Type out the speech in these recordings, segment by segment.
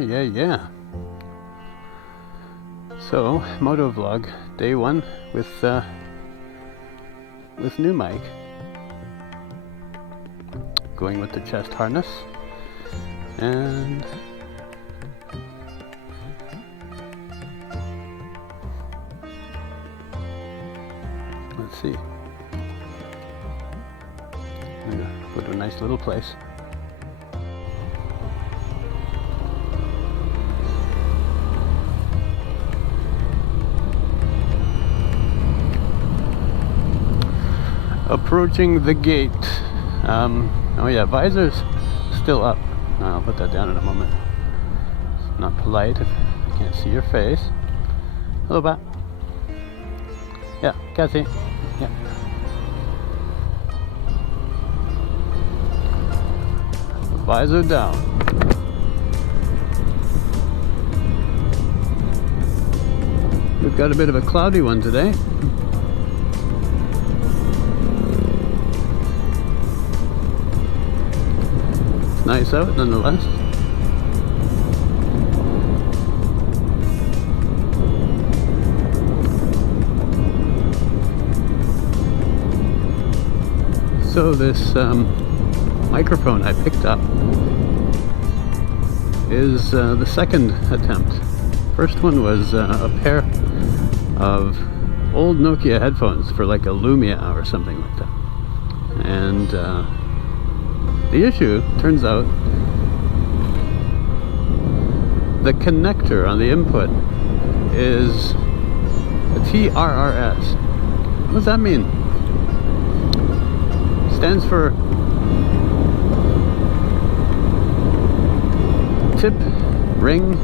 Yeah. So, MotoVlog day 1 with new mic. Going with the chest harness. And let's see. I'm gonna go to a nice little place. Approaching the gate. Oh yeah, visor's still up. I'll put that down in a moment. It's not polite if I can't see your face. Hello, Bat. Yeah, can't see. Yeah. Visor down. We've got a bit of a cloudy one today. It's nice out nonetheless. So this microphone I picked up is the second attempt. First one was a pair of old Nokia headphones for like a Lumia or something like that. And the issue, turns out, the connector on the input is a TRRS. What does that mean? Stands for tip, ring,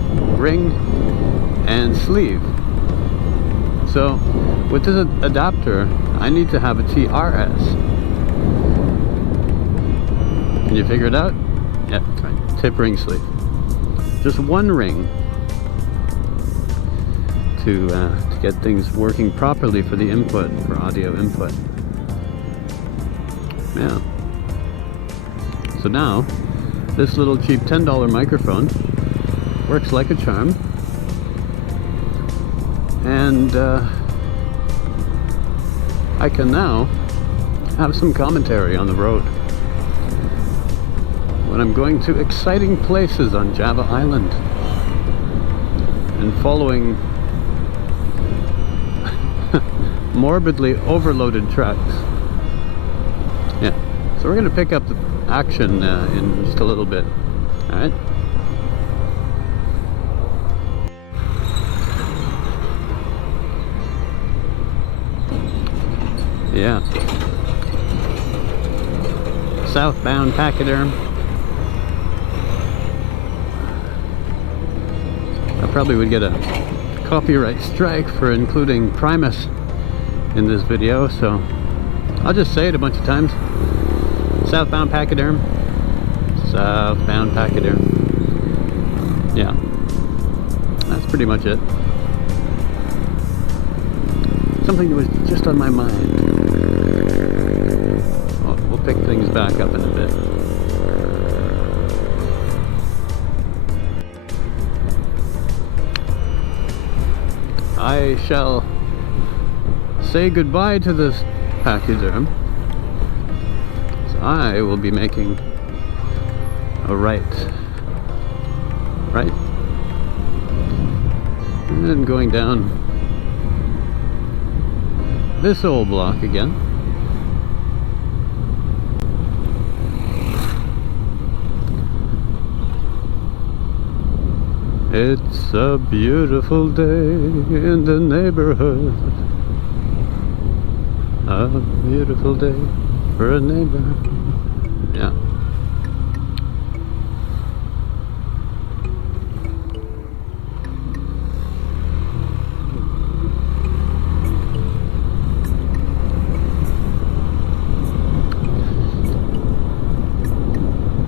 and sleeve. So with this adapter, I need to have a TRS. Can you figure it out? Yeah, that's right. Tip, ring, sleeve. Just one ring to get things working properly for the input, for audio input. Yeah. So now, this little cheap $10 microphone works like a charm. And I can now have some commentary on the road when I'm going to exciting places on Java Island and following morbidly overloaded trucks. Yeah, so we're going to pick up the action in just a little bit. All right. Yeah. Southbound pachyderm. I probably would get a copyright strike for including Primus in this video, so I'll just say it a bunch of times. Southbound pachyderm. Southbound pachyderm. Yeah. That's pretty much it. Something that was just on my mind. Well, we'll pick things back up in a bit. I shall say goodbye to this pachyderm. So I will be making a right, and then going down this old block again. It's a beautiful day in the neighborhood. A beautiful day for a neighbor. Yeah.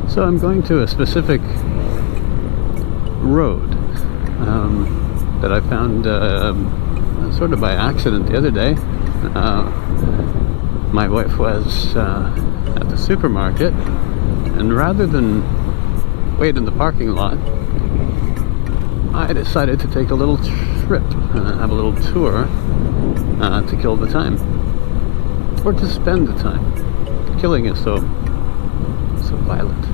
So I'm going to a specific road that I found sort of by accident the other day. My wife was at the supermarket, and rather than wait in the parking lot, I decided to take a little trip, have a little tour to kill the time, or to spend the time. Killing is so violent.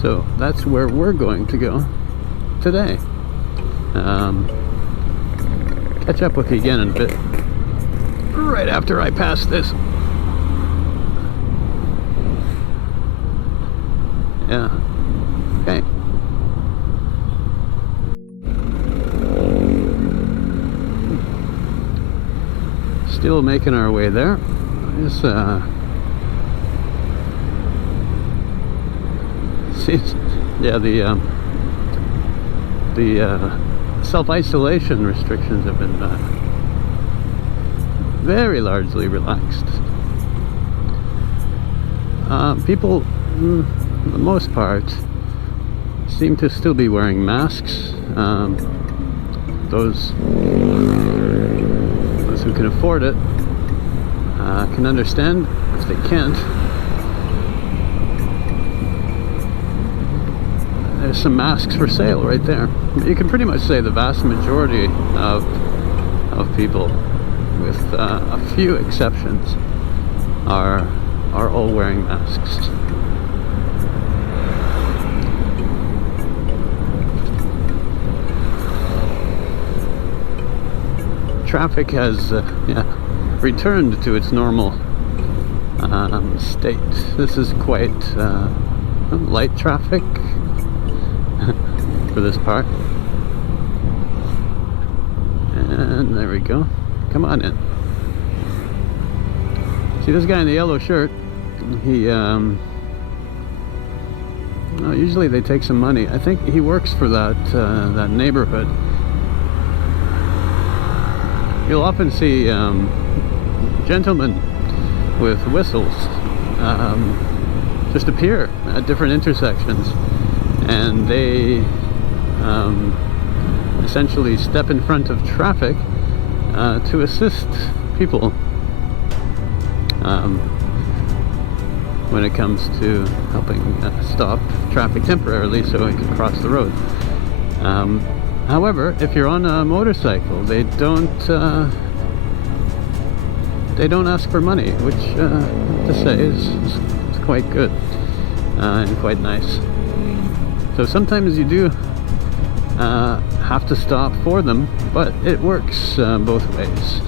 So that's where we're going to go today. Catch up with you again in a bit, right after I pass this. Yeah. Okay. Still making our way there. This seems, yeah, the self-isolation restrictions have been very largely relaxed. People, for the most part, seem to still be wearing masks. Those who can afford it can understand. If they can't, there's some masks for sale right there. You can pretty much say the vast majority of people, with a few exceptions, are all wearing masks. Traffic has returned to its normal state. This is quite light traffic for this part. And there we go. Come on in. See this guy in the yellow shirt? He usually they take some money. I think he works for that neighborhood. You'll often see gentlemen with whistles just appear at different intersections, and they essentially step in front of traffic to assist people when it comes to helping stop traffic temporarily so we can cross the road. However, if you're on a motorcycle, they don't ask for money, which to say is quite good and quite nice. So sometimes you do have to stop for them, but it works both ways.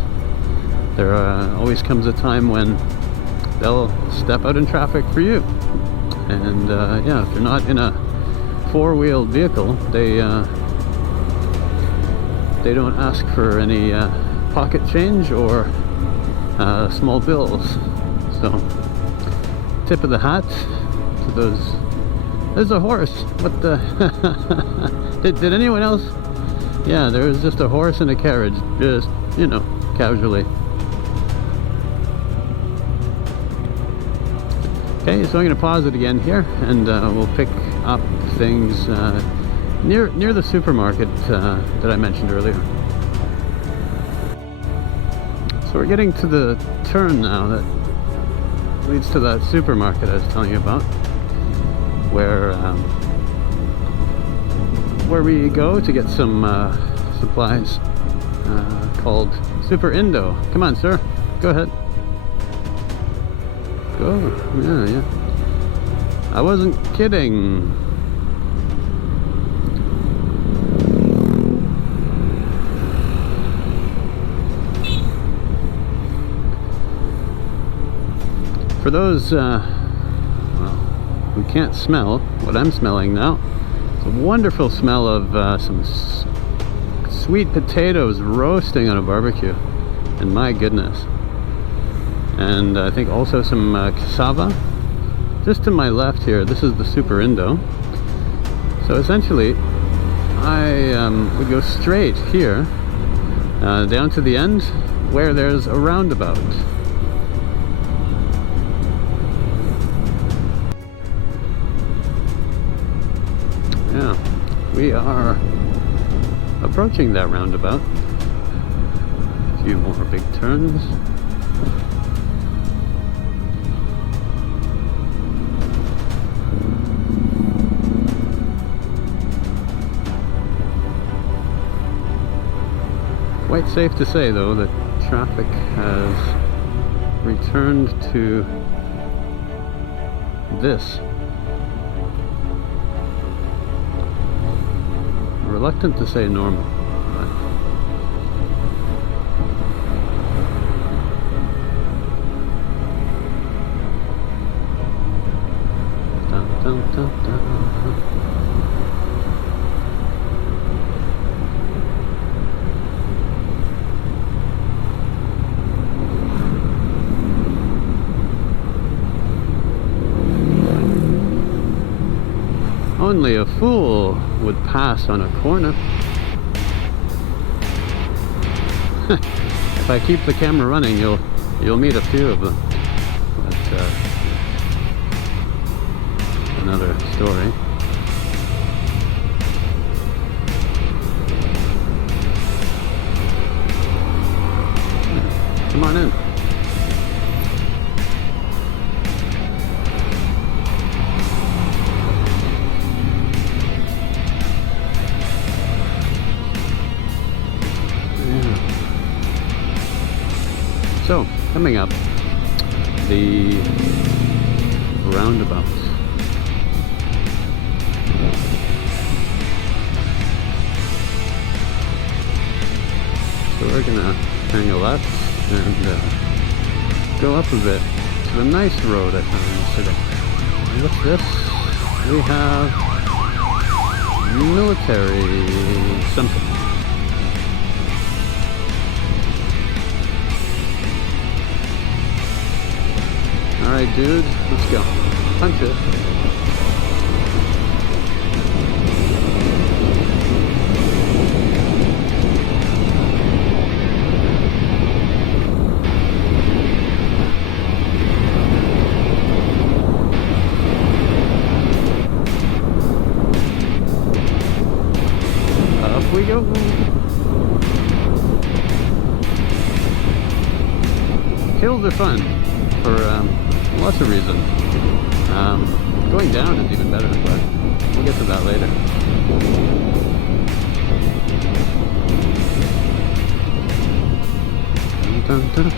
There always comes a time when they'll step out in traffic for you, and yeah, if you're not in a four-wheeled vehicle, they don't ask for any pocket change or small bills. So, tip of the hat to those. There's a horse. What the? did anyone else? Yeah, there was just a horse and a carriage, just, you know, casually. Okay, so I'm going to pause it again here, and we'll pick up things near the supermarket that I mentioned earlier. So we're getting to the turn now that leads to that supermarket I was telling you about, where we go to get some supplies called Super Indo. Come on, sir, go ahead. Go. Yeah. I wasn't kidding. For those who can't smell what I'm smelling now, it's a wonderful smell of some sweet potatoes roasting on a barbecue, and my goodness. And I think also some cassava. Just to my left here, this is the Super Indo. So essentially, I would go straight here, down to the end, where there's a roundabout. Yeah, we are approaching that roundabout. A few more big turns. Quite safe to say though that traffic has returned to this. Reluctant to say normal, but dun, dun, dun, dun. Only a fool would pass on a corner. If I keep the camera running, you'll meet a few of them. But another story. Come on in. So, coming up, the roundabout. So we're gonna hang a left and go up a bit to the nice road I found yesterday. And what's this? We have military something. Alright dude, let's go. Punch it. Up we go. Hills are fun for lots of reasons. Going down is even better, but we'll get to that later. Dun, dun, dun.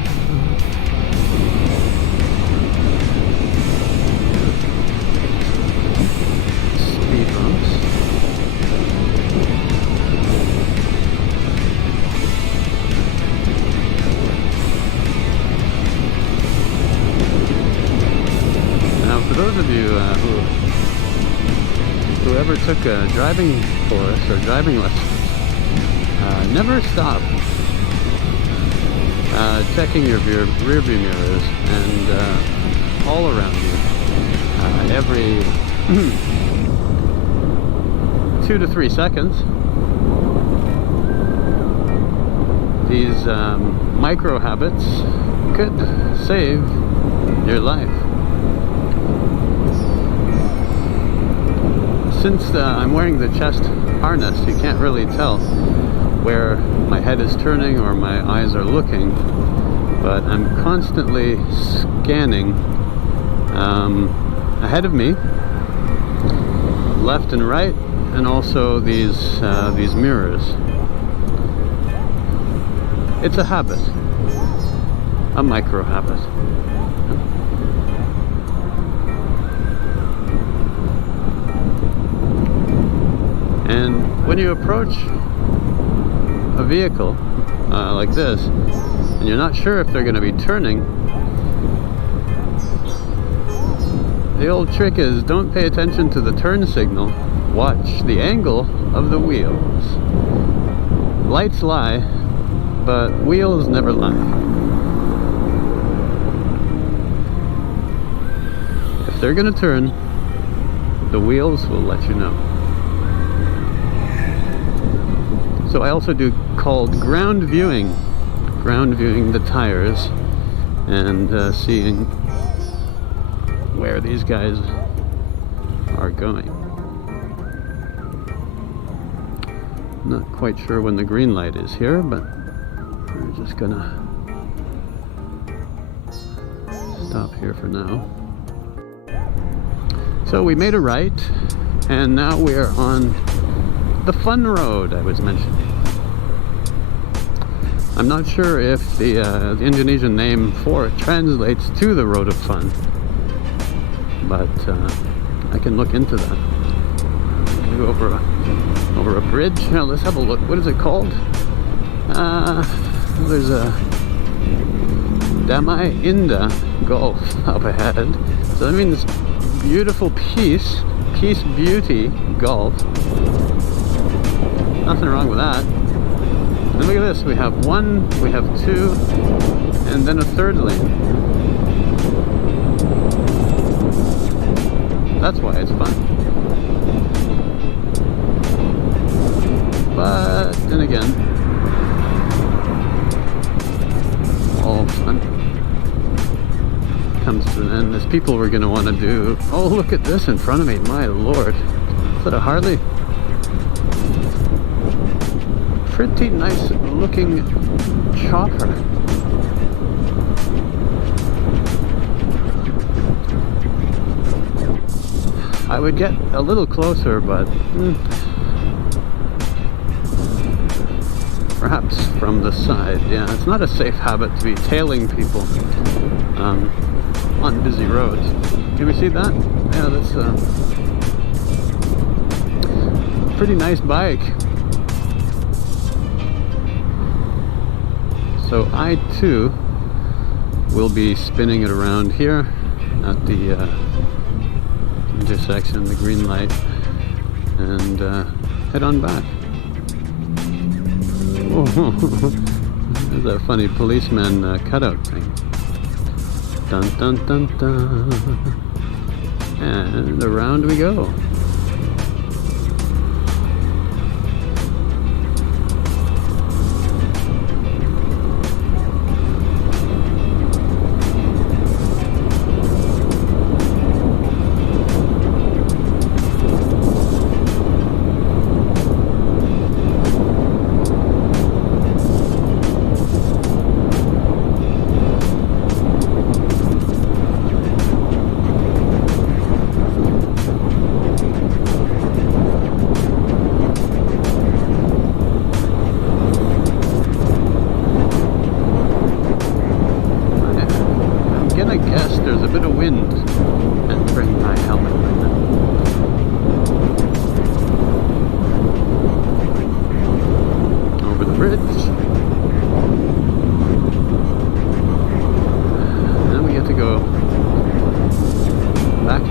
Speed bumps. For those of you who ever took a driving course or driving lessons, never stop checking your rear view mirrors and all around you. Every 2 to 3 seconds, these micro habits could save your life. Since I'm wearing the chest harness, you can't really tell where my head is turning or my eyes are looking, but I'm constantly scanning ahead of me, left and right, and also these mirrors. It's a habit, a micro habit. And when you approach a vehicle like this, and you're not sure if they're going to be turning, the old trick is don't pay attention to the turn signal, watch the angle of the wheels. Lights lie, but wheels never lie. If they're going to turn, the wheels will let you know. So I also do called ground viewing the tires and seeing where these guys are going. Not quite sure when the green light is here, but we're just gonna stop here for now. So we made a right, and now we're on the fun road I was mentioning. I'm not sure if the Indonesian name for it translates to the Road of Fun, but I can look into that. Go over a bridge. Now let's have a look. What is it called? There's a Damai Indah Gulf up ahead. So that means beautiful peace beauty Gulf. Nothing wrong with that. And look at this, we have one, we have two, and then a third lane. That's why it's fun. But then again, all fun comes to an end. There's people we're going to want to do. Oh, look at this in front of me, my lord. Is that a Harley? Pretty nice looking chopper. I would get a little closer, but perhaps from the side. Yeah, it's not a safe habit to be tailing people on busy roads. Can we see that? Yeah, that's a pretty nice bike. So I too will be spinning it around here at the intersection, the green light, and head on back. Oh, there's a funny policeman cutout thing. Dun dun dun dun. And around we go.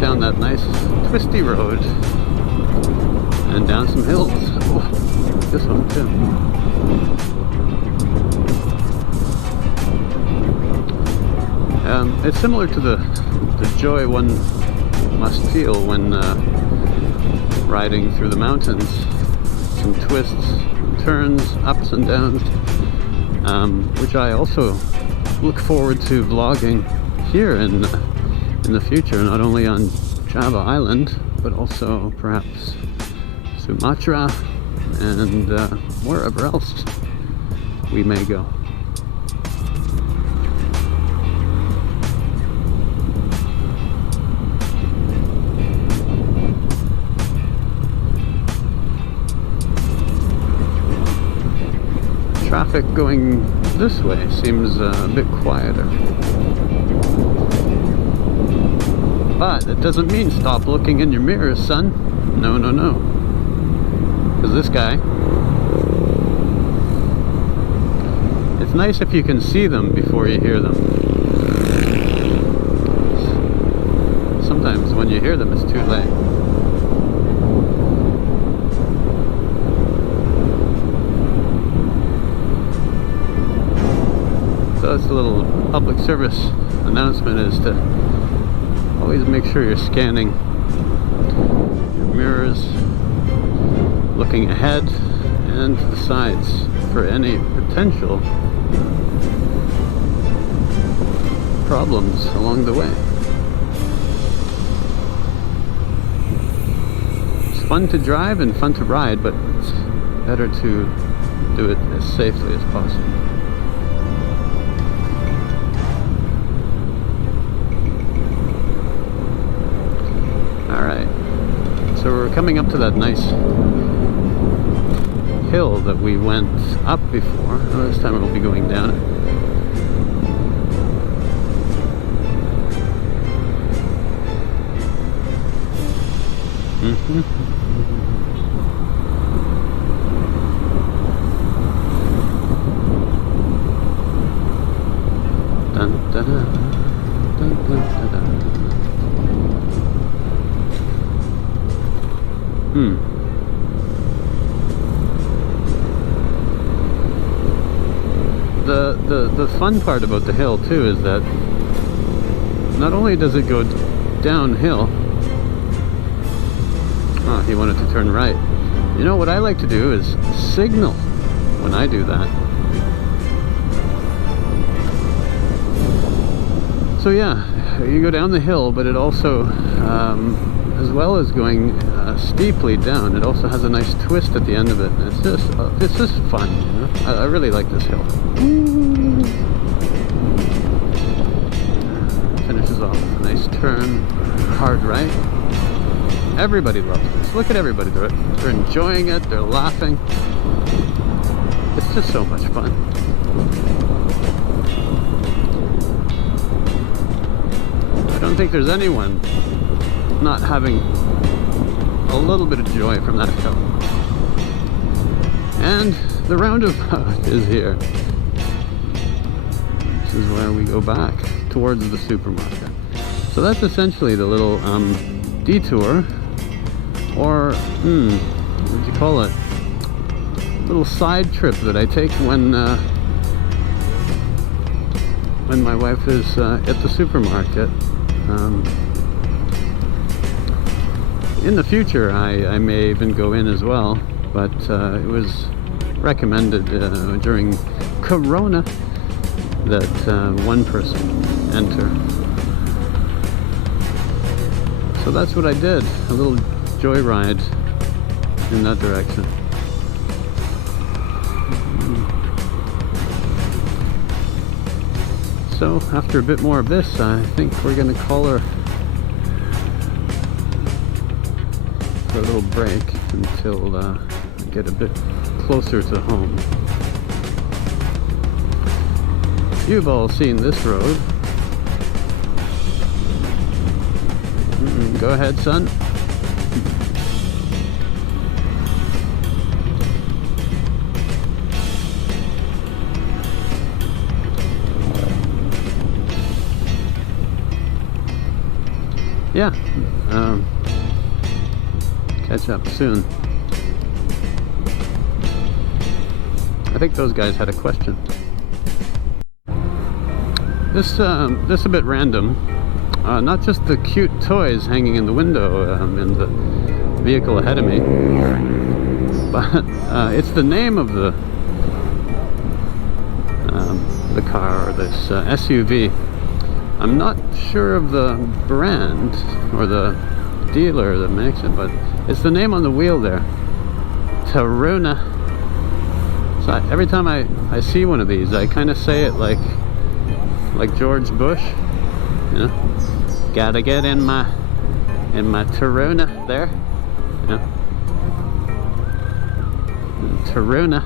Down that nice twisty road and down some hills. Oh, this one too. It's similar to the joy one must feel when riding through the mountains. Some twists, turns, ups and downs, which I also look forward to vlogging here in the future, not only on Java Island, but also perhaps Sumatra and wherever else we may go. Traffic going this way seems a bit quieter. But it doesn't mean stop looking in your mirrors, son. No, no, no. Because this guy, it's nice if you can see them before you hear them. Sometimes when you hear them, it's too late. So that's a little public service announcement, is to always make sure you're scanning your mirrors, looking ahead and to the sides for any potential problems along the way. It's fun to drive and fun to ride, but it's better to do it as safely as possible. Alright, so we're coming up to that nice hill that we went up before. This time we'll be going down it. Dun, da, da, dun, dun, da, da. The fun part about the hill too is that not only does it go downhill. Oh, he wanted to turn right. You know what I like to do is signal when I do that. So yeah, you go down the hill, but it also, as well as going steeply down, it also has a nice twist at the end of it. And it's just fun, you know? I really like this hill. Finishes off with a nice turn, hard right. Everybody loves this. Look at everybody. They're enjoying it. They're laughing. It's just so much fun. I don't think there's anyone not having a little bit of joy from that hill. And the roundabout is here. This is where we go back towards the supermarket. So that's essentially the little detour, or what would you call it? Little side trip that I take when my wife is at the supermarket. In the future, I may even go in as well, but it was recommended during Corona that one person enter. So that's what I did, a little joyride in that direction. So after a bit more of this, I think we're going to call her for a little break until I get a bit closer to home. You've all seen this road. Go ahead, son. Yeah, catch up soon. I think those guys had a question. This a bit random. Not just the cute toys hanging in the window in the vehicle ahead of me, but it's the name of the car, or this SUV. I'm not sure of the brand or the dealer that makes it, but it's the name on the wheel there, Taruna. So every time I see one of these, I kind of say it like George Bush, you know, gotta get in my Taruna there, you know. Taruna.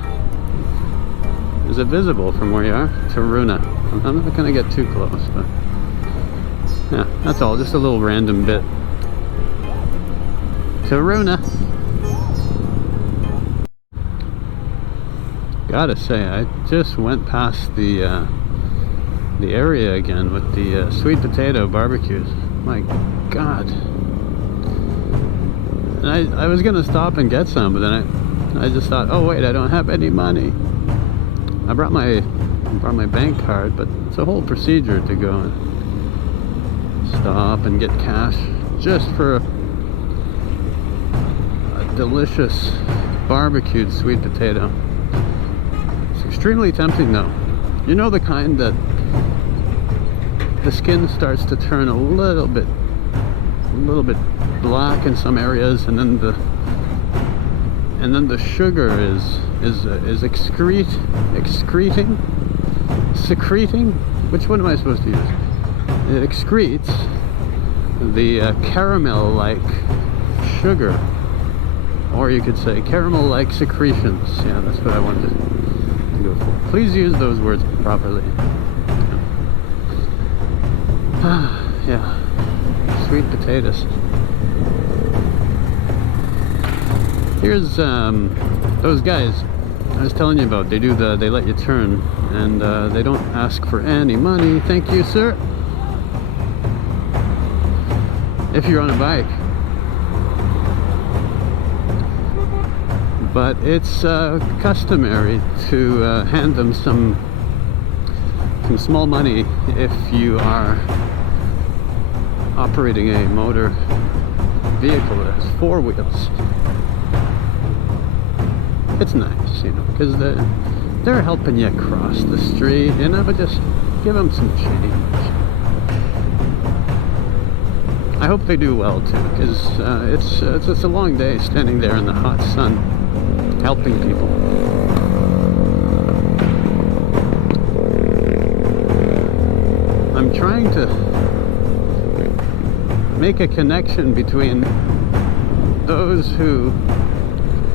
Is it visible from where you are? Taruna. I'm not gonna get too close, but yeah, that's all. Just a little random bit. Taruna. Gotta say, I just went past the area again with the sweet potato barbecues. My God. And I was gonna stop and get some, but then I just thought, oh wait, I don't have any money. I brought my bank card, but it's a whole procedure to go and stop and get cash just for a delicious barbecued sweet potato. It's extremely tempting though. You know, the kind that the skin starts to turn a little bit black in some areas, and then the sugar is secreting. Which one am I supposed to use? It excretes the caramel-like sugar or you could say caramel-like secretions. Yeah, that's what I wanted to go for. Please use those words properly. Yeah, sweet potatoes. Here's those guys I was telling you about. They let you turn, and they don't ask for any money. Thank you, sir. If you're on a bike. But it's customary to hand them some small money if you are operating a motor vehicle that has 4 wheels. It's nice, you know, because they're helping you cross the street, you know, but just give them some change. I hope they do well too, because it's a long day standing there in the hot sun helping people. I'm trying to make a connection between those who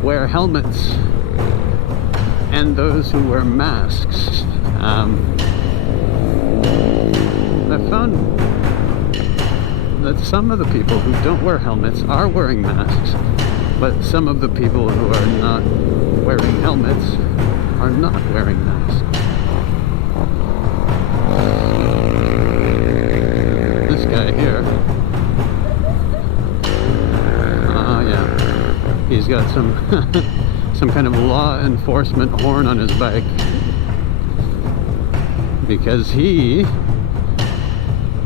wear helmets and those who wear masks. I found that some of the people who don't wear helmets are wearing masks, but some of the people who are not wearing helmets are not wearing masks. This guy here, yeah, he's got some some kind of law enforcement horn on his bike, because he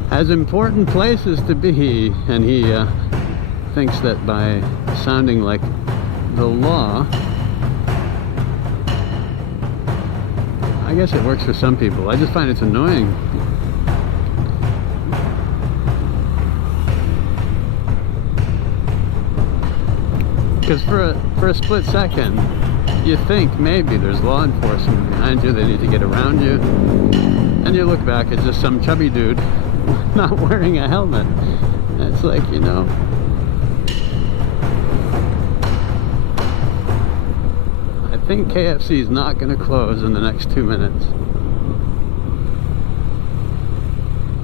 has important places to be, and he thinks that by sounding like the law, I guess it works for some people. I just find it's annoying. Because for a split second, you think maybe there's law enforcement behind you, they need to get around you, and you look back, it's just some chubby dude not wearing a helmet. And it's like, you know, I think KFC is not going to close in the next 2 minutes.